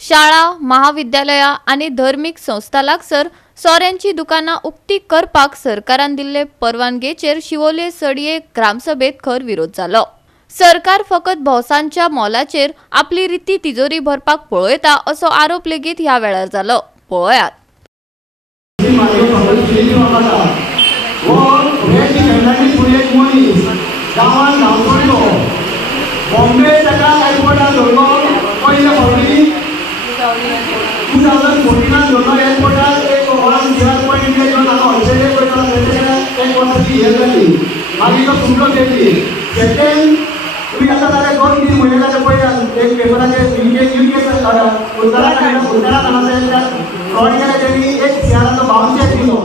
शाळा महाविद्यालया आणि धार्मिक संस्था लागसर सोऱ्यांची दुकानां उक्ती करपाक सरकारान दिल्ले परवानगेचेर शिवोले सडये ग्रामसभेत खर विरोध जालो। सरकार फकत भौसांच्या मोलाचेर आपली रिती तिजोरी भरपाक पळयता असो आरोप लेगीत ह्या वेळार जालो। पळयात। बॉम्बे तका एअरपोर्टार धरलो पयले फावटी 2014 धरलो एअरपोर्टार एक वन दिवार पॉइंट घेवन हांगा हॉस्टेले पयलो एक वर्साची हे जाली मागीर तो सुटलो केली सेकंड तुम्ही आता जाल्यार 2-3 म्हयने जाले पळय एक पेपराचेर यूके उत्तराखंडाचा फ्रॉड केला त्यांनी एक शेअराचो भाव चेक दिलो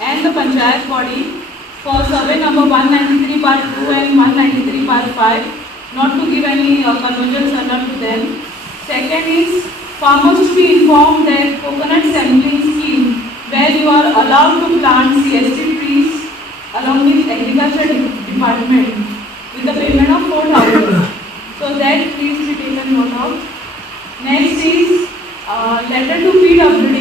and the panchayat body for survey number 193/2 and 193/5 not to give any convergence alert to them. Second is farmers to be informed that coconut sampling scheme where you are allowed to plant CST trees along with agriculture department with the payment of 4,000. So that please be taken note of. Next is letter to PWD.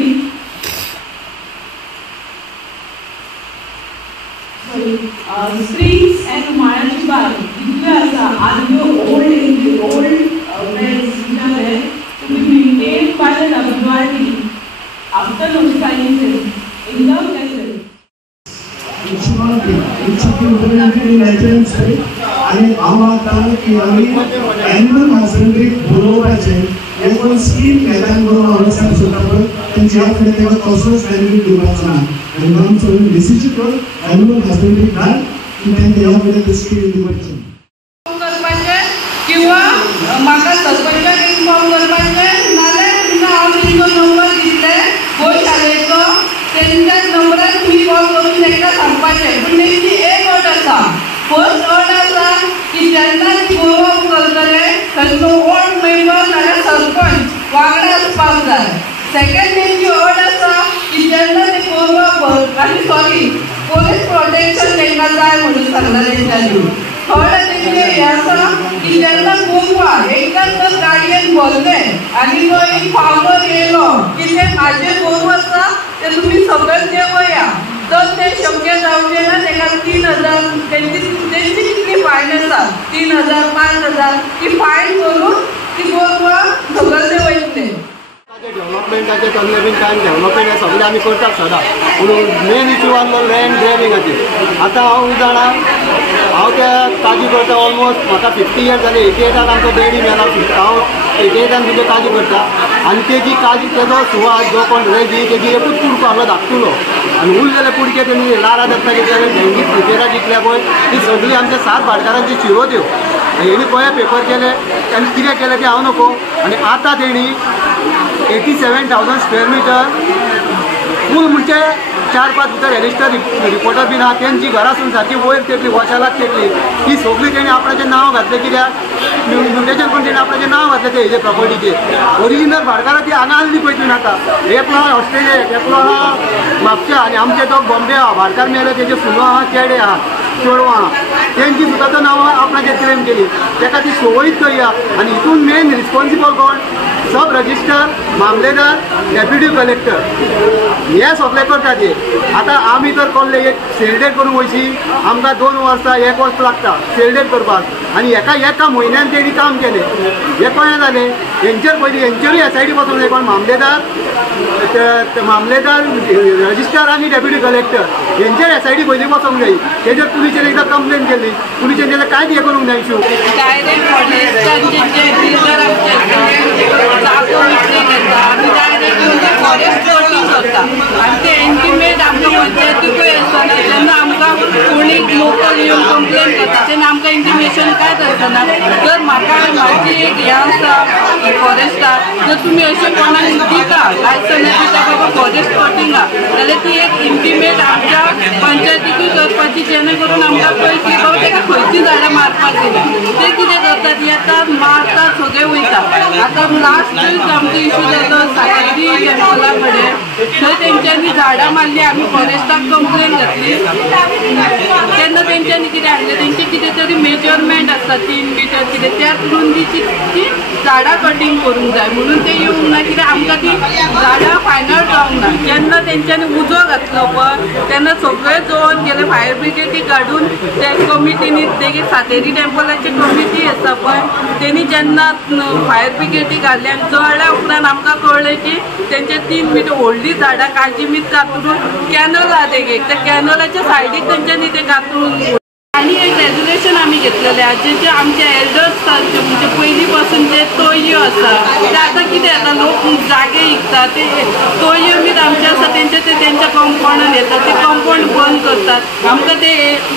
Springs and Marathi bar, are the old wells which are there to be maintained by the WRT after notifying them in the vessel. It should be implemented in natural state. आणि आम्हाला की आम्ही animal husbandry बोलवपाचे एक पण scheme घेताना करून अनुसार सुद्धा पण त्यांची आपले तेव्हा कसोच बेनिफिट दिवपाचो ना आणि म्हणून सगळं डिसिजन करून ॲनिमल हजबंडरी घाल की त्यांनी यामध्ये ते स्कीम दिवपाचे करपाचे किंवा म्हाका सरपंचाक इन्फॉर्म करपाचे नाल्यार तुमकां हांव तुमचो नंबर दितले गोशाळेचो तेंच्या नंबरार तुमी कॉल करून तांकां सांगपाचें पूण तेंची एक अट आसा फर्स्ट अट आसा की जेन्ना ती गोरवां करतले तांचो वॉर्ड मेंबर नाल्यार सरपंच वांगडा आसपाक जाय। सेकंड तेंची अट आसा की जेन्ना ते गोरवां पोलीस प्रोटेक्शन तांकां जाय म्हणून सांगला तेंच्यांनी। थर्ड तेंचे हे आसा की जेन्ना गोरवां एकदां जर गाडयेन भरले आनी तो एक फार्मर येयलो की ते म्हाजे गोरवां आसा ते तुमी सगळें देवया जर ते शक्य जावचे ना ताका 3,000 तेंची कितली फायन आसा 3,000 5,000 ती फायन करून ती गोरवां सगळे वयतले। डेव्हलपमेंटाचे कसले बीन काय डेव्हलपमेंट हे सगळे आमी करतात सदां पूण मेन इश्यू आसलो लँड ग्रॅबिंगाचेर। आतां हांव जाणा हांव त्या काजी करता ऑलमोस्ट म्हाका 50 इयर्स जाले 88 आमचो डॅडी मेला हांव 88 तुजे काजी करता आनी तेजी काजी तेजो सुवास जो कोण रेजी तेजी एकूच कुडको हांगा धाकटुलो आनी उरलेले कुडके तेणी लारा दत्ता घेतले डेंगी प्रिपेरा जितल्या पळय ती सगळी आमच्या 7 भाटकारांची शिरो त्यो हेणी पळय पेपर केले आनी कितें केलें तें हांव नको आनी आतां तेणी 87,000 स्क्वेअर मीटर फूल म्हणजे 4-5 भितर रजिस्टर रिपोर्टर बीन आहा तेंची घरां सून सारकी वयर तेकली वॉशालाक तेकली ही सगळी तेणी आपणाचें नांव घातलें कित्याक म्युटेशन करून तेणी आपणाचें नांव घातलें ते हेजे प्रॉपर्टीचेर ओरिजिनल भाटकारां ती हांगा आसली पळय तुवें आतां एकलो आहा ऑस्ट्रेलियेक एकलो आहा म्हापशा आनी आमचे तो बॉम्बे आहा भाटकार मेले तेजे सुनो आहा चेडे आहा चेडवां आहा तेंची सुद्दां तो नांव आपणाचेर क्लेम केली तेका ती सवयच थंय आनी हितून मेन रिस्पॉन्सिबल कोण सब रजिस्टर मामलेदार डेप्युटी कलेक्टर हे सगळे करता ते। आतां आमी तर कोल्ले एक सेलडेट करूंक वयची आमकां 2 वर्सां 1 वर्स लागता सेलडेट करपाक आनी एका म्हयन्यान तेणी काम केलें हें कळ्ळें जालें हेंचेर पयलीं हेंचेरूय एसआयटी बसोंक जाय कोण मामलेदार रजिस्टर आनी डेप्युटी कलेक्टर हेंचेर एसआयटी पयलीं बसोंक जाय तेजेर पुलिशेन एकदां कंप्लेन केली पुलिशेन तेजें कांयच हें करूंक जाय इश्यू आणि ते इंटिमेट आमच्या पंचायतीक आसतना जेन्ना आमकां कोणी लोकल येवन कंप्लेन करता तेन्ना आमकां इंटिमेशन कांयच आसतना जर म्हाका म्हाजी एक हें आसा फॉरेस्टार जर तुमी अशें कोणाक दिता लायसन दिता बाबा फॉरेस्ट कटिंगा जाल्यार ती एक इंटिमेट आमच्या पंचायतीकूय करपाची, जेणे करून आमकां कळटा की बाबा ताका खंयची झाडां मारपाक दिल्या. ते कितें करतात, येतात मारतात, सगळे वयतात. आतां लास्ट आमचो इशू जालो सातेरी टेंपला कडेन, थंय तेंच्यांनी झाडां मारली. आमी फॉरेस्टाक कंप्लेन घातली. तेन्ना तेंच्यांनी कितें हाडलें, तेंचे कितें तरी मेजरमेंट आसता 3 मिटर कितें, त्या रुंदीची ती झाडां कटींग करूंक जाय म्हणून ते येवंक ना. कित्याक आमकां ती झाडां फायनल जावंक ना. जेन्ना तेंच्यांनी उजो घातलो पळय तेन्ना सगळे जळोन गेले. फायर ब्रिगेडीक काडून त्या कमिटीनी तेगे सातेरी टेंपलाची कमिटी आसा पळय, तेणी जेन्ना फायर ब्रिगेडीक हाडले आनी जळ्ळ्या उपरांत आमकां कळ्ळें की तेंचे 3 मिटर व्हडली झाडां काळजीमीत कातरून कॅनल आहा तेगे, त्या कॅनलाच्या सायडीक तेंच्यांनी ते कातरून. आणि एक रेजोल्युशन आमी घेतलेलें जे आमचे एल्डर्स म्हणजे पयलीं पासून जे तोय्यो आसा ते आतां कितें जाता, लोक जागे विकतात, ते तोय्यो बी आमचे आसा तेंचे ते तेंच्या कंपाउंडान येतात, ते कंपाउंड बंद करतात. आमकां ते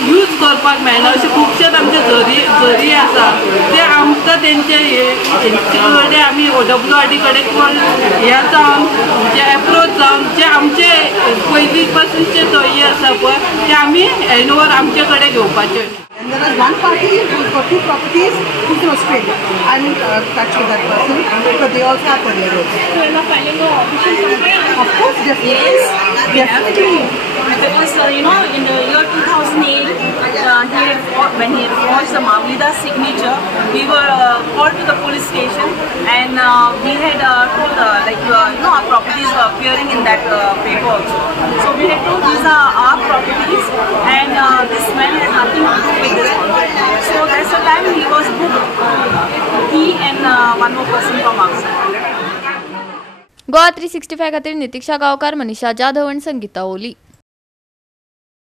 यूज करपाक मेळना. अशे खुबशे आमचे झरी आसा ते आमकां तेंचे कडेन आमी OWRD कडेन ह्या जावन जे एप्रोच जावन जे आमचे पयलीं पासूनचे तोय्यो आसा पळय ते आमी हँडओवर आमचे कडेन घेवपाचे. And there was one party who's got 2 properties who's in Australia. I'm in touch with that person because they also have career roads. So you're not filing an official complaint? Of course, definitely. Yes, Definitely. because in the year 2008, when he had forged the Mavlida's signature, we were called to the police station and we had told our properties were appearing in that paper also. So we had told these are our properties and this man has nothing to do with this one. So that's the time he was booked. He and one more person from outside. Goa 365 खातीर नितीक्षा गांवकार, मनीषा जाधव आणि संगीता ओली.